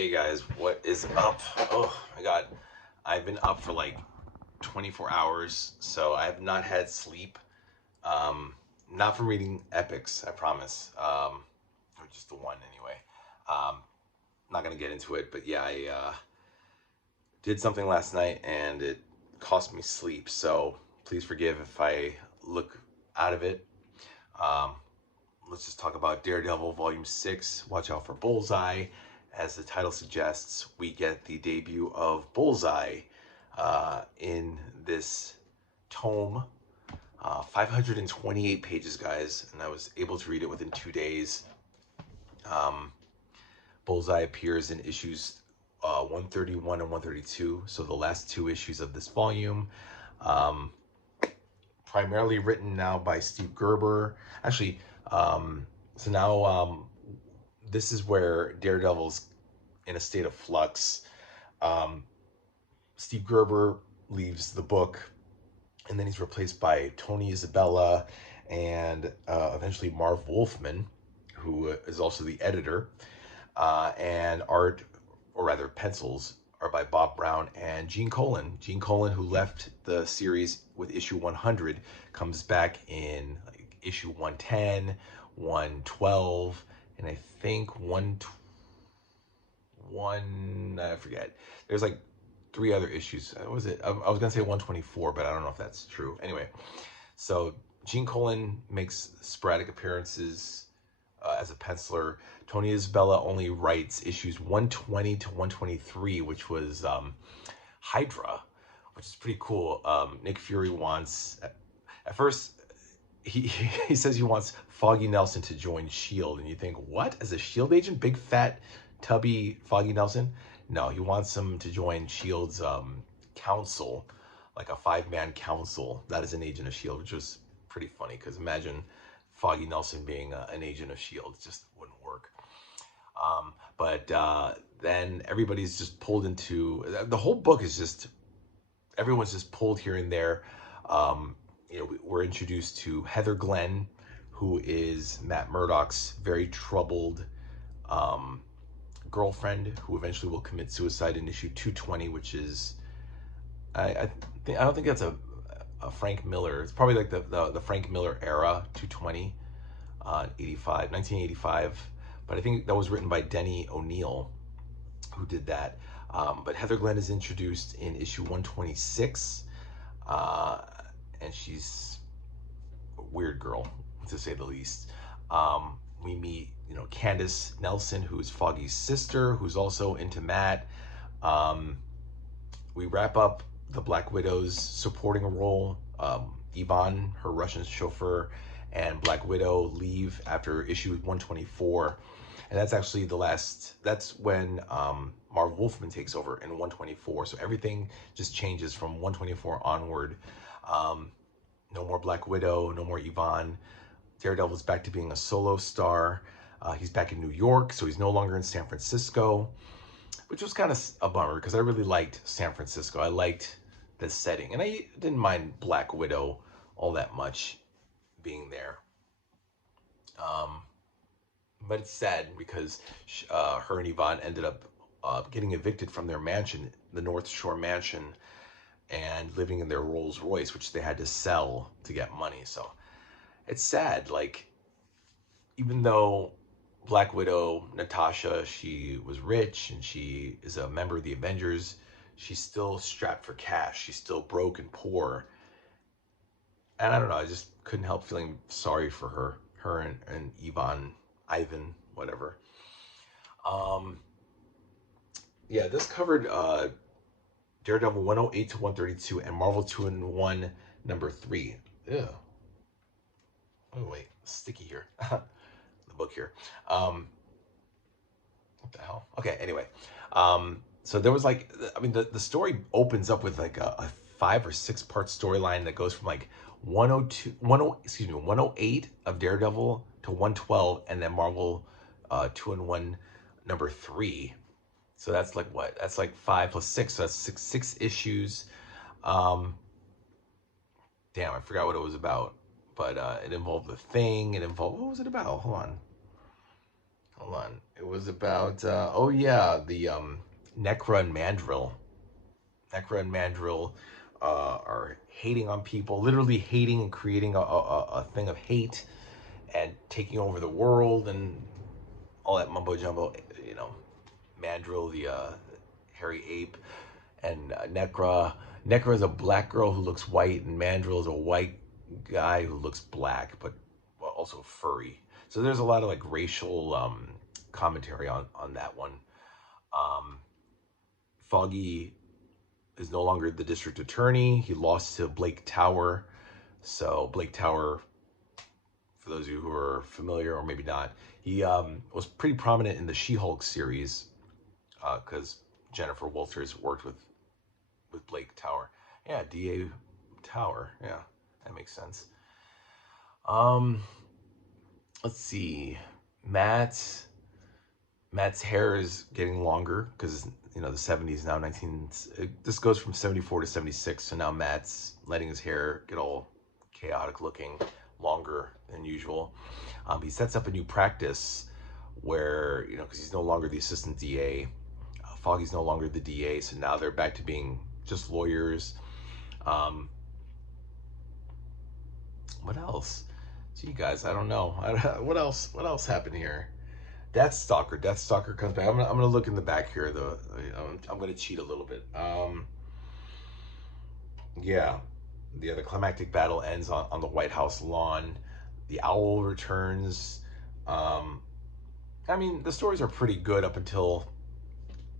Hey guys, what is up? Oh my god, I've been up for like 24 hours, so I have not had sleep. Um, Not from reading epics, I promise. Or just the one anyway. Um, Not gonna get into it, but yeah, I did something last night and it cost me sleep. So please forgive if I look out of it. Um, let's just talk about Daredevil Volume 6. Watch out for Bullseye. As the title suggests, we get the debut of Bullseye in this tome. 528 pages, guys, and I was able to read it within 2 days. Um, Bullseye appears in issues 131 and 132, so the last two issues of this volume. Um, Primarily written now by Steve Gerber. Actually, so now this is where Daredevil's in a state of flux. Um, Steve Gerber leaves the book, and then he's replaced by Tony Isabella and eventually Marv Wolfman, who is also the editor. And art, or rather pencils, are by Bob Brown and Gene Colan. Gene Colan, who left the series with issue 100, comes back in like issue 110, 112, and I think I forget. There's like three other issues. What was it? I was gonna say 124, but I don't know if that's true. Anyway, so Gene Colan makes sporadic appearances as a penciler. Tony Isabella only writes issues 120 to 123, which was Hydra, which is pretty cool. Nick Fury wants, at first, he he says he wants Foggy Nelson to join Shield, and you think, what? As a Shield agent, big fat, tubby Foggy Nelson? No, he wants him to join Shield's council, like a five-man council that is an agent of Shield, which was pretty funny because imagine Foggy Nelson being an agent of Shield, it just wouldn't work. But then everybody's just pulled into the whole book is just everyone's just pulled here and there. We're introduced to Heather Glenn, who is Matt Murdock's very troubled um, girlfriend, who eventually will commit suicide in issue 220, which is I don't think that's a Frank Miller. It's probably like the Frank Miller era 220, 1985. But I think that was written by Denny O'Neil, who did that. But Heather Glenn is introduced in issue 126, and she's a weird girl, to say the least. We meet, Candace Nelson, who is Foggy's sister, who's also into Matt. We wrap up the Black Widow's supporting role. Ivan, her Russian chauffeur, and Black Widow leave after issue 124. And that's actually that's when Marv Wolfman takes over in 124. So everything just changes from 124 onward. No more Black Widow, no more Yvonne. Daredevil's back to being a solo star. He's back in New York, so he's no longer in San Francisco, which was kind of a bummer because I really liked San Francisco. I liked the setting, and I didn't mind Black Widow all that much being there. But it's sad because her and Yvonne ended up getting evicted from their mansion, the North Shore mansion, and living in their Rolls Royce, which they had to sell to get money. So it's sad. Like, even though Black Widow, Natasha, she was rich and she is a member of the Avengers, she's still strapped for cash. She's still broke and poor. And I don't know, I just couldn't help feeling sorry for her and Ivan, whatever. Um, yeah, this covered Daredevil 108 to 132 and Marvel 2-in-1 number 3. Ew. Oh, wait, sticky here. The book here. What the hell? Okay, anyway. So there was like, I mean, the story opens up with like a 5 or 6 part storyline that goes from like 108 of Daredevil to 112, and then Marvel 2-in-1 number 3. So that's like what? That's like 5 plus 6. So that's six issues. Damn, I forgot what it was about. But it involved the Thing. It involved, what was it about? Hold on. Hold on. It was about, oh yeah, the Necra and Mandrill. Necra and Mandrill are hating on people, literally hating and creating a thing of hate and taking over the world and all that mumbo jumbo. You know, Mandrill, the hairy ape, and Necra. Necra is a black girl who looks white, and Mandrill is a white guy who looks black, but also furry. So there's a lot of like racial commentary on that one. Um, Foggy is no longer the district attorney. He lost to Blake Tower. So Blake Tower, for those of you who are familiar or maybe not, he was pretty prominent in the She-Hulk series because Jennifer Walters worked with Blake Tower. Yeah, DA Tower. Yeah, that makes sense. Um, let's see. Matt's hair is getting longer because you know the 70s now. This goes from 74 to 76. So now Matt's letting his hair get all chaotic looking, longer than usual. He sets up a new practice where because he's no longer the assistant DA. Foggy's no longer the DA, so now they're back to being just lawyers. What else? Gee, guys, I don't know. What else? What else happened here? Deathstalker comes back. I'm gonna look in the back here. I'm gonna cheat a little bit. Yeah, the climactic battle ends on the White House lawn. The owl returns. I mean, the stories are pretty good up until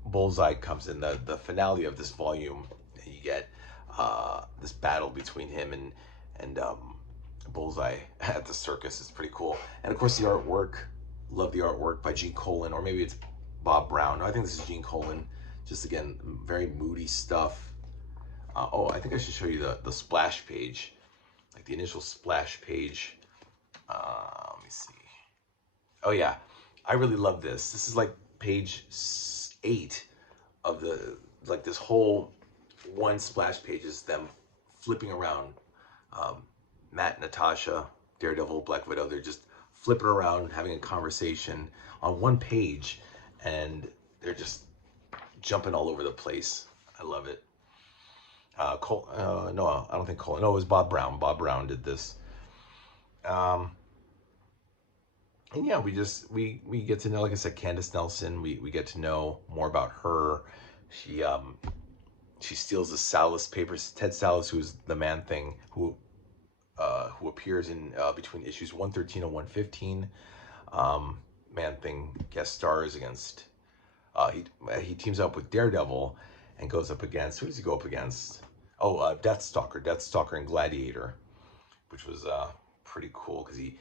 Bullseye comes in. The finale of this volume, you get this battle between him and Bullseye at the circus. Is pretty cool. And of course, the artwork. Love the artwork by Gene Colan, or maybe it's Bob Brown. No, I think this is Gene Colan. Just again, very moody stuff. Oh, I think I should show you the splash page, like the initial splash page. Let me see. Oh yeah, I really love this. This is like page 8 of this whole one splash page is them flipping around. Matt, Natasha, Daredevil, Black Widow. They're just flipping around, having a conversation on one page, and they're just jumping all over the place. I love it. No, I don't think Cole. No, it was Bob Brown. Bob Brown did this. And yeah, we get to know, like I said, Candace Nelson. We get to know more about her. She steals the Salas papers. Ted Salas, who's the Man Thing, who appears in between issues 113 and 115. Man Thing guest stars against. He teams up with Daredevil and goes up against. Who does he go up against? Oh, Deathstalker and Gladiator, which was pretty cool because he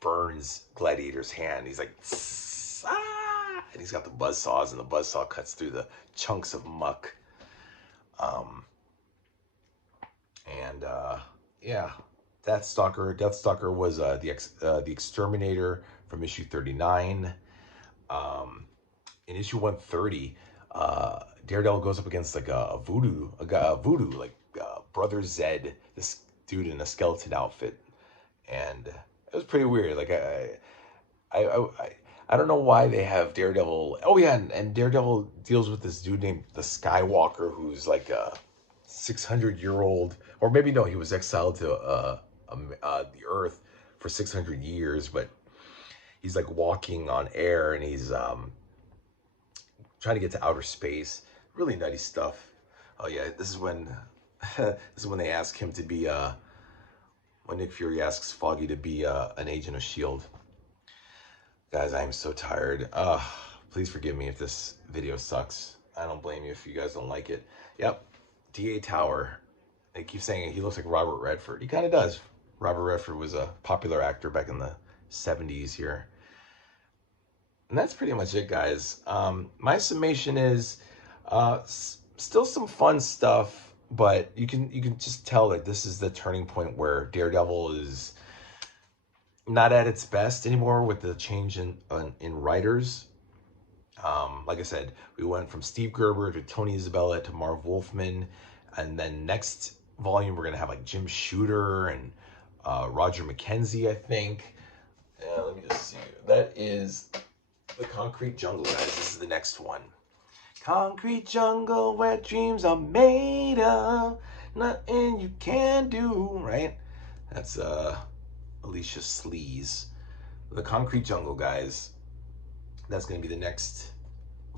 burns Gladiator's hand. He's like, ah! And he's got the buzzsaws, and the buzzsaw cuts through the chunks of muck. Yeah. Deathstalker was the exterminator from issue 39. In issue 130, Daredevil goes up against like a voodoo, like Brother Zed, this dude in a skeleton outfit, and it was pretty weird. Like I don't know why they have Daredevil. Oh yeah, and Daredevil deals with this dude named the Skywalker, who's like a 600-year-old, or maybe no, he was exiled to the Earth for 600 years, but he's like walking on air, and he's trying to get to outer space. Really nutty stuff. Oh yeah, this is when they ask him to be when Nick Fury asks Foggy to be an agent of S.H.I.E.L.D. Guys, I am so tired. Please forgive me if this video sucks. I don't blame you if you guys don't like it. Yep, DA Tower. They keep saying he looks like Robert Redford. He kind of does. Robert Redford was a popular actor back in the 70s here. And that's pretty much it, guys. My summation is still some fun stuff, but you can just tell that this is the turning point where Daredevil is not at its best anymore with the change in writers. Like I said, we went from Steve Gerber to Tony Isabella to Marv Wolfman, and then next volume we're gonna have like Jim Shooter and Roger McKenzie, I think. Let me just see. That is The Concrete Jungle, guys. This is the next one. Concrete jungle where dreams are made of, nothing you can do, right? That's Alicia Sleaze. The Concrete Jungle, guys. That's going to be the next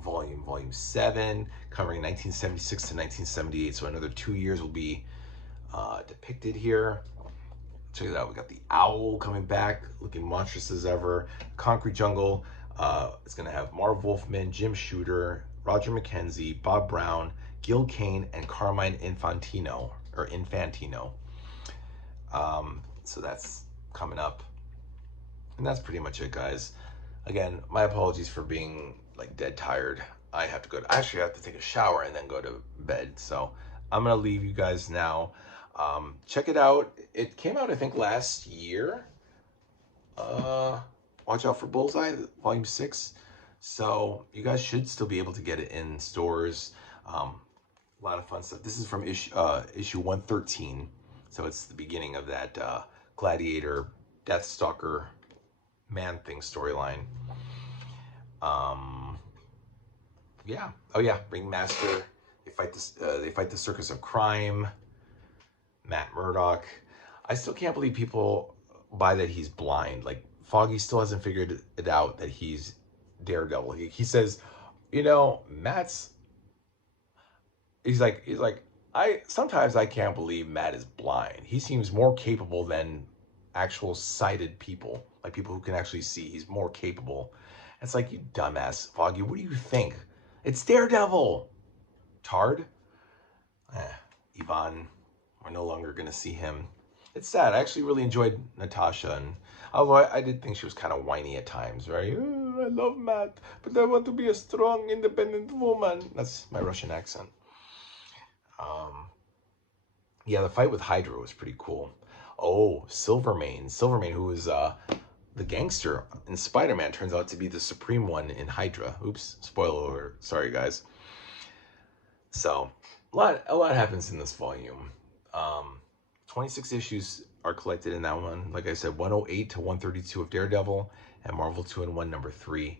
volume, volume 7, covering 1976 to 1978. So another 2 years will be depicted here. Check it out. We got the owl coming back, looking monstrous as ever. Concrete Jungle. It's going to have Marv Wolfman, Jim Shooter, Roger McKenzie, Bob Brown, Gil Kane, and Carmine Infantino. So that's coming up. And that's pretty much it, guys. Again, my apologies for being like dead tired. I actually have to take a shower and then go to bed. So I'm going to leave you guys now. Check it out. It came out, I think, last year. Watch out for Bullseye, Volume 6. So you guys should still be able to get it in stores. A lot of fun stuff. This is from issue 113. So it's the beginning of that Gladiator, Deathstalker, Man-Thing storyline. Yeah. Oh yeah, Ringmaster. They fight the Circus of Crime. Matt Murdock. I still can't believe people buy that he's blind. Like Foggy still hasn't figured it out that he's Daredevil. He says, you know, he's like, sometimes I can't believe Matt is blind. He seems more capable than actual sighted people, like people who can actually see. He's more capable. It's like, you dumbass, Foggy. What do you think? It's Daredevil. Tard. Yvonne. We're no longer going to see him. It's sad. I actually really enjoyed Natasha, and although I did think she was kind of whiny at times, right? Oh, I love Matt, but I want to be a strong, independent woman. That's my Russian accent. Yeah, the fight with Hydra was pretty cool. Oh, Silvermane, who was the gangster in Spider-Man, turns out to be the supreme one in Hydra. Oops, spoiler alert. Sorry, guys. So, a lot happens in this volume. 26 issues are collected in that one. Like I said, 108 to 132 of Daredevil, and Marvel 2-in-1 number 3.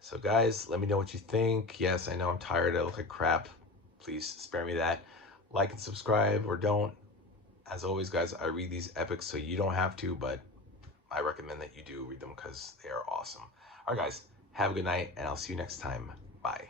So guys, let me know what you think. Yes, I know I'm tired. I look like crap. Please spare me that. Like and subscribe, or don't. As always, guys, I read these epics so you don't have to, but I recommend that you do read them because they are awesome. All right, guys, have a good night, and I'll see you next time. Bye.